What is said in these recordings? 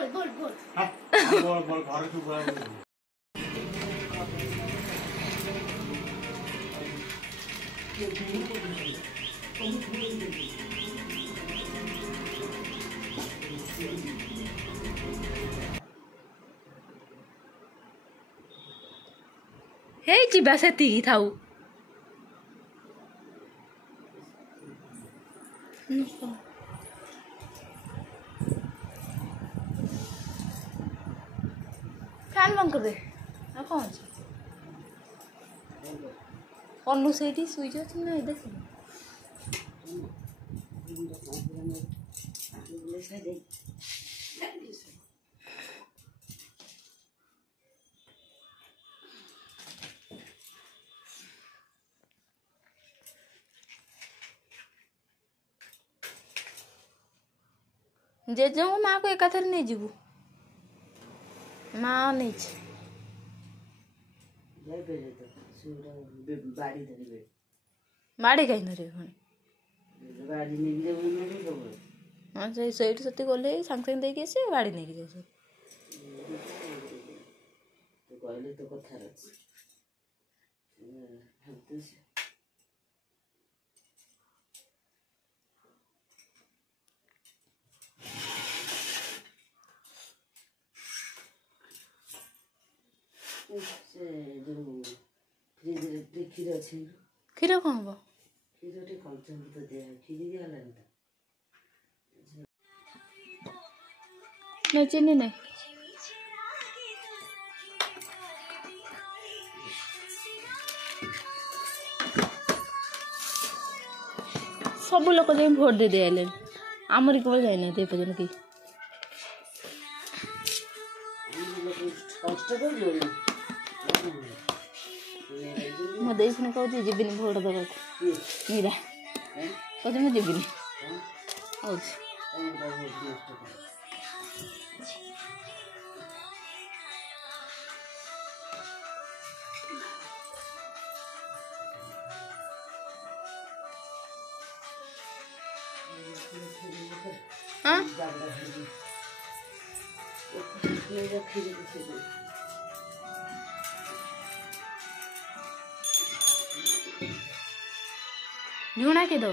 हे जीवा से थाऊ फैन बंद कर दे कौन अन्नू से सुई जाती ना देख जेजे माँ को एकाथर नहीं जीवु माँ नहीं बाड़ी कहीं रे हाँ से सती गले सांग सांग देके से बाड़ी नहीं जाए कहले तो कथा से जो फ्रिज रे क्षीर अछि क्षीर कौन हम क्षीर टे कंचन तो दे क्षीर दिया लानी नहीं चीनी नहीं सब लोग भोट दे दे आमरी को जाए ना पर्यटन की मो देश ने कहूँ जीविनी भोट दबा मीरा कहते मैं जीविनी हाँ झुना के दो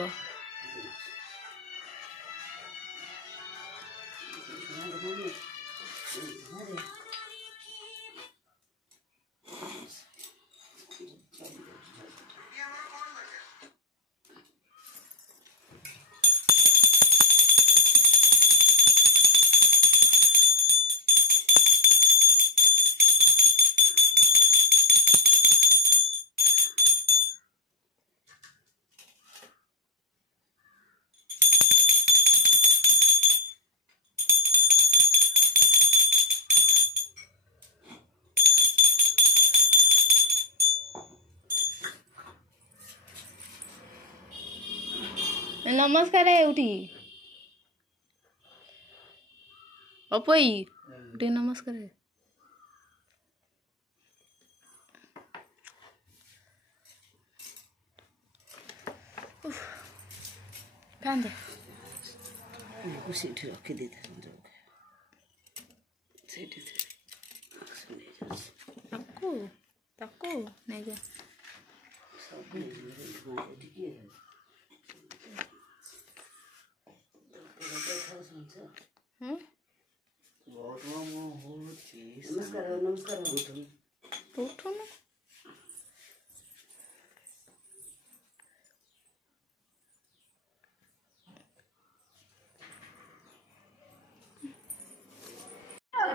नमस्कार है उठी अपई उठी नमस्कार है कान दे सीट रखी दे सीट ताको ताको नहीं जा सब नहीं नमस्कार नमस्कार उठो ना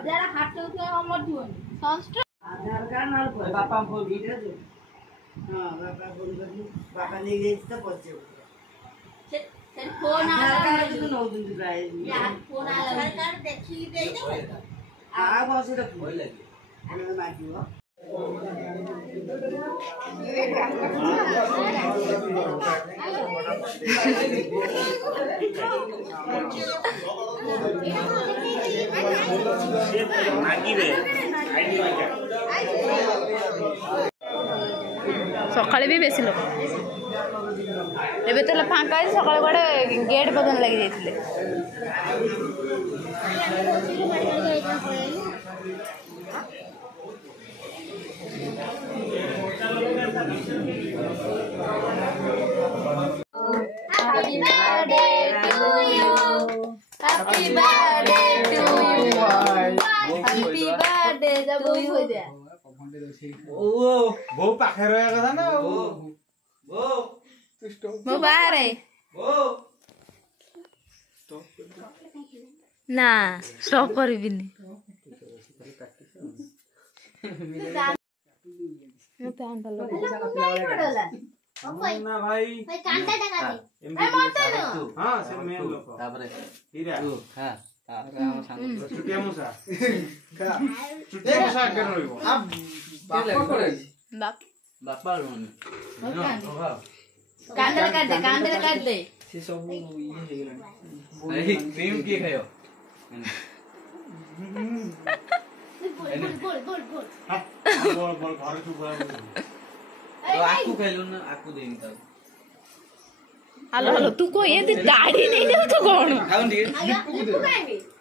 जरा हाथ से उठा हमर जीवन संस्ट्र आधार कार्ड ना बापा को वीडियो दे हां बापा फोन कर बापा ले गए तो पहुंचे फोन आ तो नौ दिन प्राय यार फोन आ कर देखी दे दे आ बसे तो भय लगे ଆମେ ମାଗିବ ମାଗିବେ ସକାଳେ ବି ବେଶୀ ଲୋକ ଏବେ ତାହେଲେ ଫାଙ୍କା ଅଛି ସକାଳେ କୁଆଡ଼େ ଗେଟ୍ ପର୍ଯ୍ୟନ୍ତ ଲାଗି ଯାଇଥିଲେ Happy birthday to you. Happy birthday to you. Happy birthday जब वो हो जाए ओ वो पाखे रहा कथा ना वो वो बाहर है ना स्टॉप कर भी नहीं मैं पैन डाल ना भाई कांटा टका दे ए मत ना हां से मेन लोक तापरे हीरा हां तापरे हम सांग छुटिया मुसा का छुटिया मुसा कर रहिबो अब बापा करे बाप बापा रोन कांदे काट दे से सब ये हे गेला नहीं क्रीम के खायो बोल बोल घर तू बोल तो आकू खाइलो ना आकू देनी त हेलो तू को ये दाढ़ी नहीं दे तो कौन खाउन दिए लिपू दे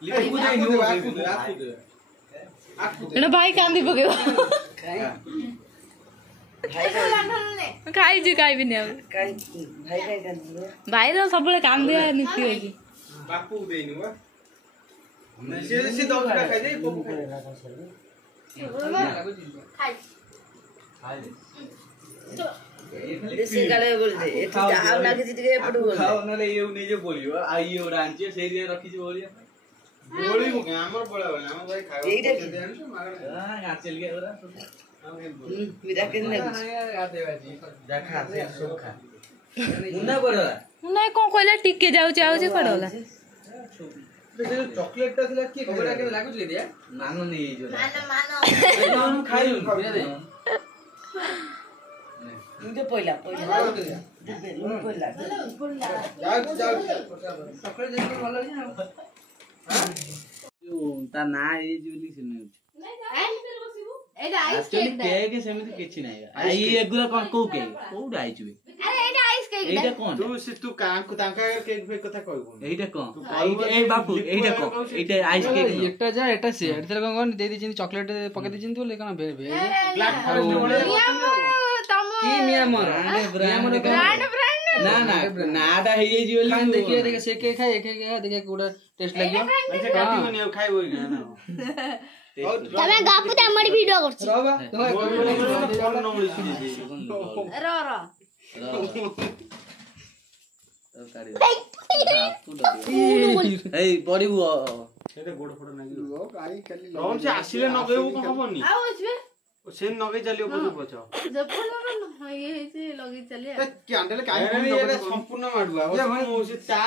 लिपू दे नु आकू दे ना भाई कांदी पकेबो खाई जी खाई भी नहीं भाई रो सब कांदी नीति है कि बापू देनी वा से दो का खाइ दे पपू खाइ देसी गाले बोल दे एथि आउ ना किछि टिके पडु बोल खाओ नले यो नै जे बोलियो आई यो रांचे सेरी रखी जे बोलियो बोली मु हमर बोला बोला हम भाई खाइ एइटा दे आनसो मागण हां गाचल के ओरा विदा के ने देखा से सब खा मुन्ना बड़ा नहीं कौन कहले टिके जाऊ जाऊ जे पड़ोला चॉकलेट ता थिला की खबरा के लागु जे दिया मानो नहीं जो मानो हम खाइलु दे मुझे पहिला पहिला जाओ जाओ चॉकलेट देखो भलो छै यो ता ना ए जुली सुने एटा आइस एक्चुअली केक केक सेमिति किछि नाही आई एगुरा कोन को केक कोड आइछु अरे एटा आइस केक एटा कोन तू कांकु तांका केक पे कथा कहबो एटा कोन ए बापू एटा कोन एटा आइस केक एटा जा एटा से एटा कोन कोन दे दिजिन चॉकलेट पके दिजिन तो लेकन बे ब्लैक फॉरेस्ट की नियमर ब्रांड ब्रांड ना ना नाडा हे जे बोली खान देखिए देखे से के खाए एक देखे कोडा टेस्ट लागियो अच्छा काटी बनी अब खाइबो ना तमे गापु त हमर वीडियो करछि रबा रो ए पडिबो एटा गोड़ फोड़ नाही लो काई खाली लोन से आसीले न कहबो क हबनी आओ इसबे से नगे चलियो पजो पछ जपन ये से लगी चले क्यांडल काई एटा संपूर्ण माडुआ मु से ता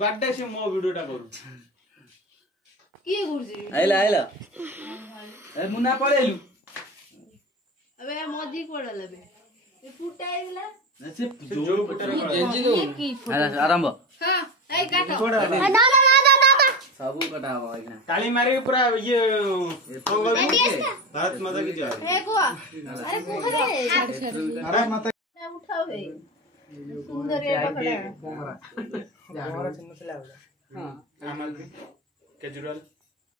बर्थडे से मो वीडियोटा करू की गुरजी आइला ए मुन्ना पळेलु अबे मोदी पड़ल बे ये फुटाइला से जो बेटर जेंजी दो की आरंभ हां ए काटो छोड़ा ना सबु कटा हो इना ताली मारे पूरा ये भारत माता की जय ए कुआ अरे कुखरे भारत माता उठाओ बे सुंदर ये पकड़ा हमारा चिन्ह से लाओ हां रामल केजरीवाल